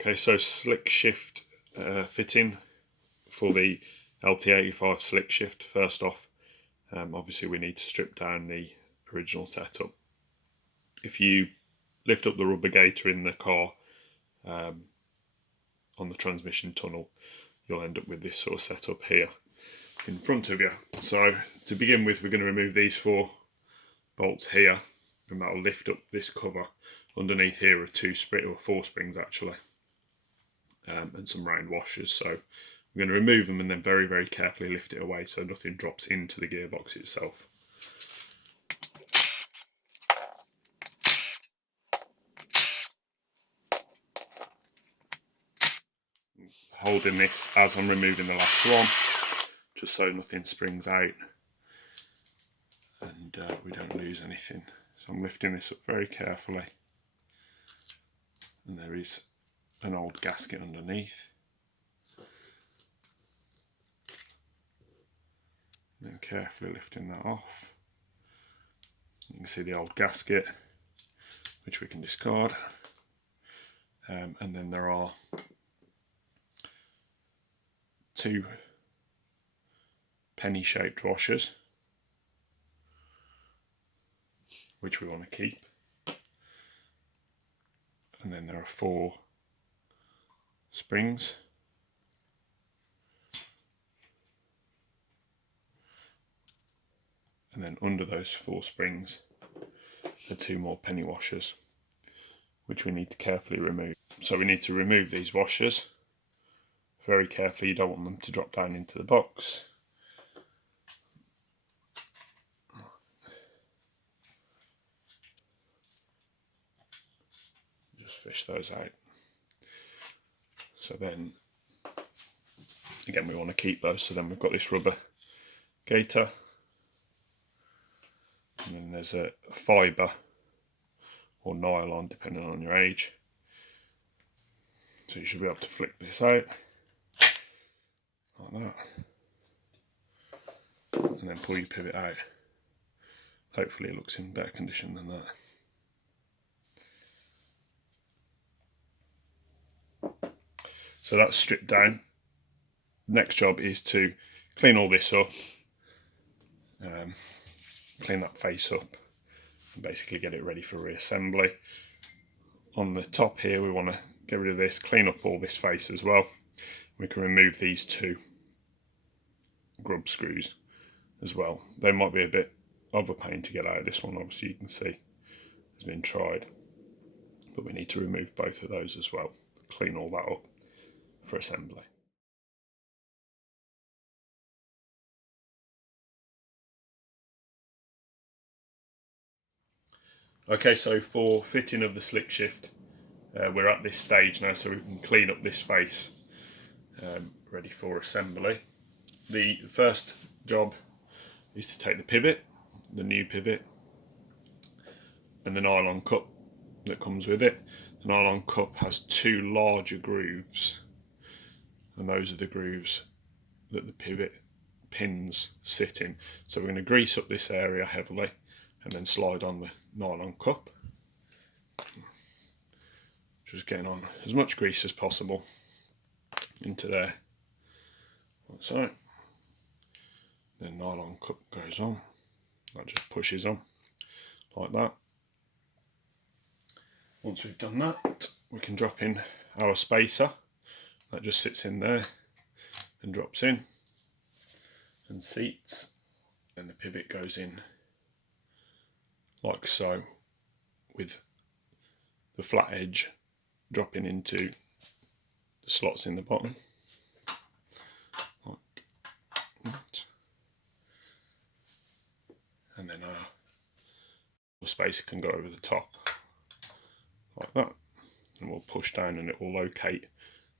Okay, so Slickshift fitting for the LT85 Slickshift. First off, obviously we need to strip down the original setup. If you lift up the rubber gaiter in the car on the transmission tunnel, you'll end up with this sort of setup here in front of you. So to begin with, we're going to remove these 4 bolts here, and that'll lift up this cover. Underneath here are 4 springs actually, and some round washers. So we're going to remove them and then very, very carefully lift it away so nothing drops into the gearbox itself. Holding this as I'm removing the last one, just so nothing springs out and we don't lose anything. So I'm lifting this up very carefully, and there is an old gasket underneath. Then carefully lifting that off. You can see the old gasket, which we can discard. And then there are 2 penny shaped washers, which we want to keep. And then there are 4 springs. And then under those 4 springs are 2 more penny washers, which we need to carefully remove. So we need to remove these washers very carefully. You don't want them to drop down into the box. Just fish those out. So then, again, we want to keep those. So then we've got this rubber gaiter, and then there's a fibre or nylon, depending on your age. So you should be able to flick this out like that, and then pull your pivot out. Hopefully it looks in better condition than that. So that's stripped down. Next job is to clean all this up, clean that face up, and basically get it ready for reassembly. On the top here, we want to get rid of this, clean up all this face as well. We can remove these 2 grub screws as well. They might be a bit of a pain to get out. This one, obviously, you can see has been tried, but we need to remove both of those as well. Clean all that up for assembly. Okay, so for fitting of the Slickshift, we're at this stage now, so we can clean up this face, ready for assembly. The first job is to take the pivot, the new pivot, and the nylon cup that comes with it. The nylon cup has 2 larger grooves, and those are the grooves that the pivot pins sit in. So we're going to grease up this area heavily and then slide on the nylon cup. Just getting on as much grease as possible into there. Like so. Then nylon cup goes on. That just pushes on like that. Once we've done that, we can drop in our spacer. That just sits in there and drops in and seats, and the pivot goes in like so, with the flat edge dropping into the slots in the bottom like that. And then our spacer can go over the top like that, and we'll push down and it will locate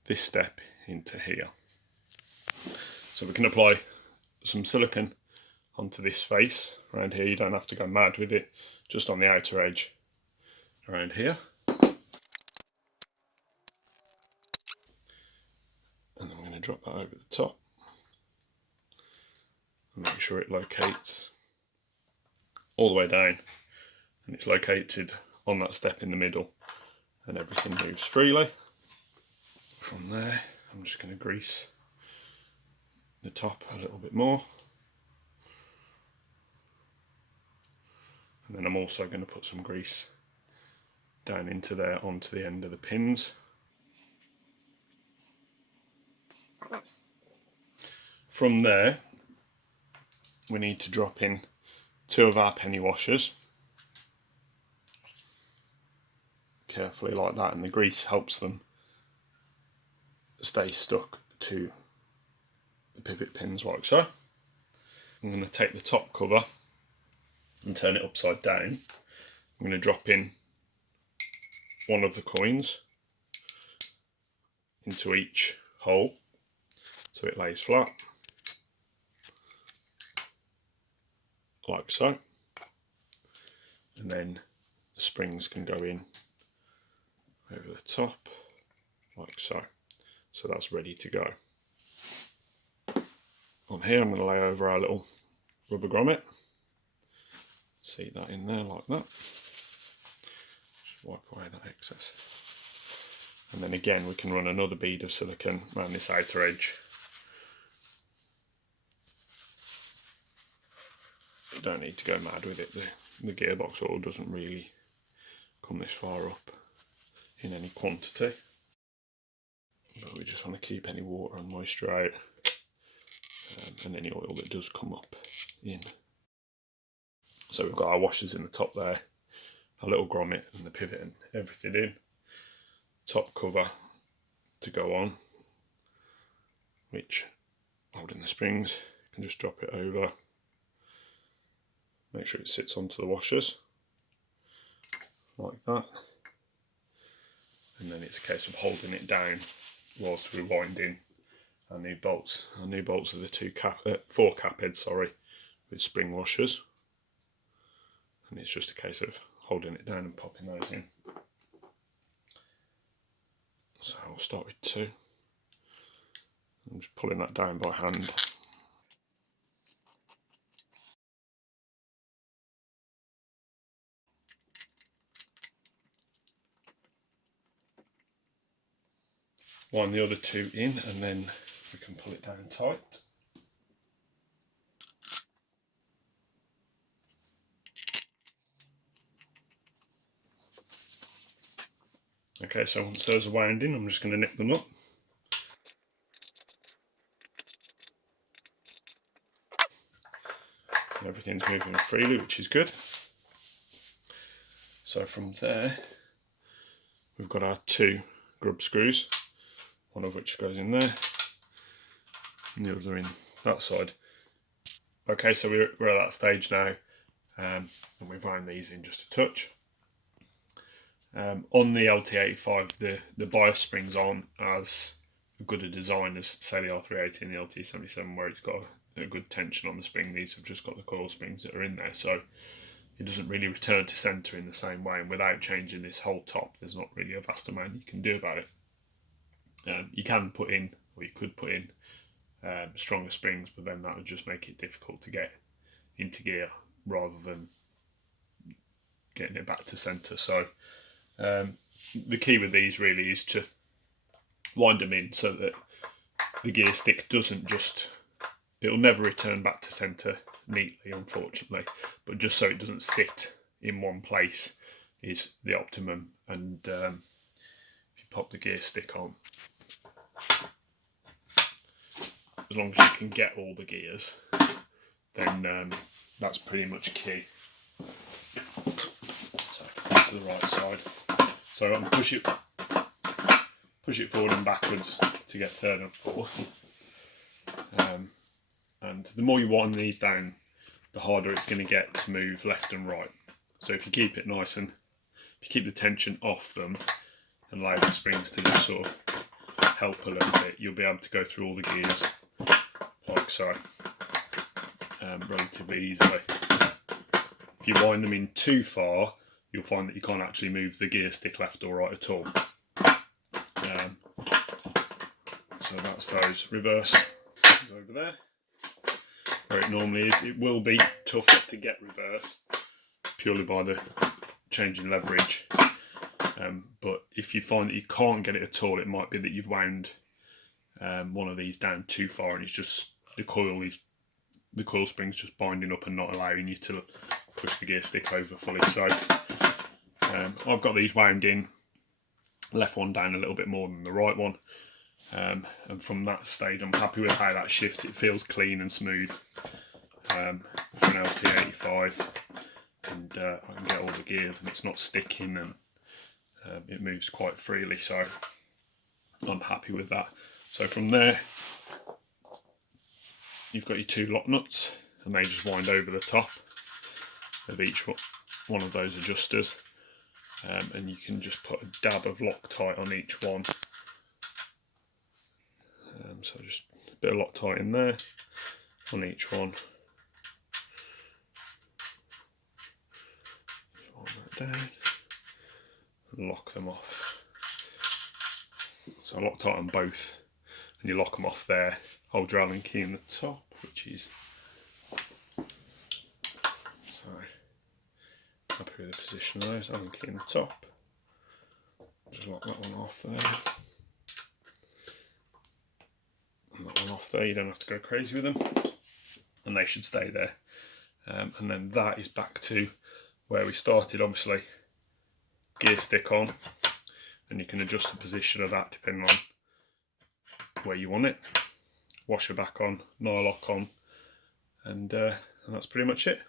this step into here. So we can apply some silicone onto this face around here. You don't have to go mad with it, just on the outer edge around here. And then we're going to drop that over the top and make sure it locates all the way down, and it's located on that step in the middle, and everything moves freely. From there, I'm just going to grease the top a little bit more. And then I'm also going to put some grease down into there onto the end of the pins. From there, we need to drop in 2 of our penny washers. Carefully like that, and the grease helps them stay stuck to the pivot pins like so. I'm going to take the top cover and turn it upside down. I'm going to drop in 1 of the coins into each hole so it lays flat, like so, and then the springs can go in over the top like so. So that's ready to go. On here I'm going to lay over our little rubber grommet, seat that in there like that, just wipe away that excess, and then again we can run another bead of silicone around this outer edge. You don't need to go mad with it, the gearbox oil doesn't really come this far up in any quantity, but we just want to keep any water and moisture out, and any oil that does come up in. So we've got our washers in the top there, our little grommet and the pivot and everything in, top cover to go on, which holding the springs, you can just drop it over, make sure it sits onto the washers like that, and then it's a case of holding it down whilst we wind in our new bolts. Our new bolts are the 4 cap heads, with spring washers, and it's just a case of holding it down and popping those in. So I'll start with 2. I'm just pulling that down by hand. Wind the other 2 in, and then we can pull it down tight. Okay, so once those are wound in, I'm just going to nip them up. Everything's moving freely, which is good. So from there, we've got our 2 grub screws, one of which goes in there, and the other in that side. Okay, so we're at that stage now, and we've wound these in just a touch. On the LT85, the bias springs aren't as good a design as, say, the R380 and the LT77, where it's got a good tension on the spring. These have just got the coil springs that are in there, so it doesn't really return to centre in the same way, and without changing this whole top, there's not really a vast amount you can do about it. You can put in, or you could put in, stronger springs, but then that would just make it difficult to get into gear rather than getting it back to centre. So the key with these really is to wind them in so that the gear stick doesn't just, it'll never return back to centre neatly, unfortunately, but just so it doesn't sit in one place is the optimum. And if you pop the gear stick on, as long as you can get all the gears, then that's pretty much key. So to the right side, so I'm going to push it forward and backwards to get third and fourth. And the more you wind these down, the harder it's going to get to move left and right. So if you keep it nice, and if you keep the tension off them and allow the springs to just sort of help a little bit, you'll be able to go through all the gears like so, relatively easily. If you wind them in too far, you'll find that you can't actually move the gear stick left or right at all. So that's those. Reverse is over there, where it normally is. It will be tough to get reverse, purely by the change in leverage. But if you find that you can't get it at all, it might be that you've wound one of these down too far, and it's just the coil spring's just binding up and not allowing you to push the gear stick over fully. So I've got these wound in, left one down a little bit more than the right one, and from that stage I'm happy with how that shifts. It feels clean and smooth for an LT85, and I can get all the gears and it's not sticking, and it moves quite freely, so I'm happy with that. So from there you've got your 2 lock nuts, and they just wind over the top of each one of those adjusters, and you can just put a dab of Loctite on each one. So just a bit of Loctite in there on each one. Just wind that down and lock them off. So Loctite on both, and you lock them off there. Hold your Allen key in the top, which is happy with the position of those. Allen key in the top. Just lock that one off there. And that one off there. You don't have to go crazy with them, and they should stay there. And then that is back to where we started. Obviously, gear stick on, and you can adjust the position of that depending on where you want it. Washer back on, nylock on, and that's pretty much it.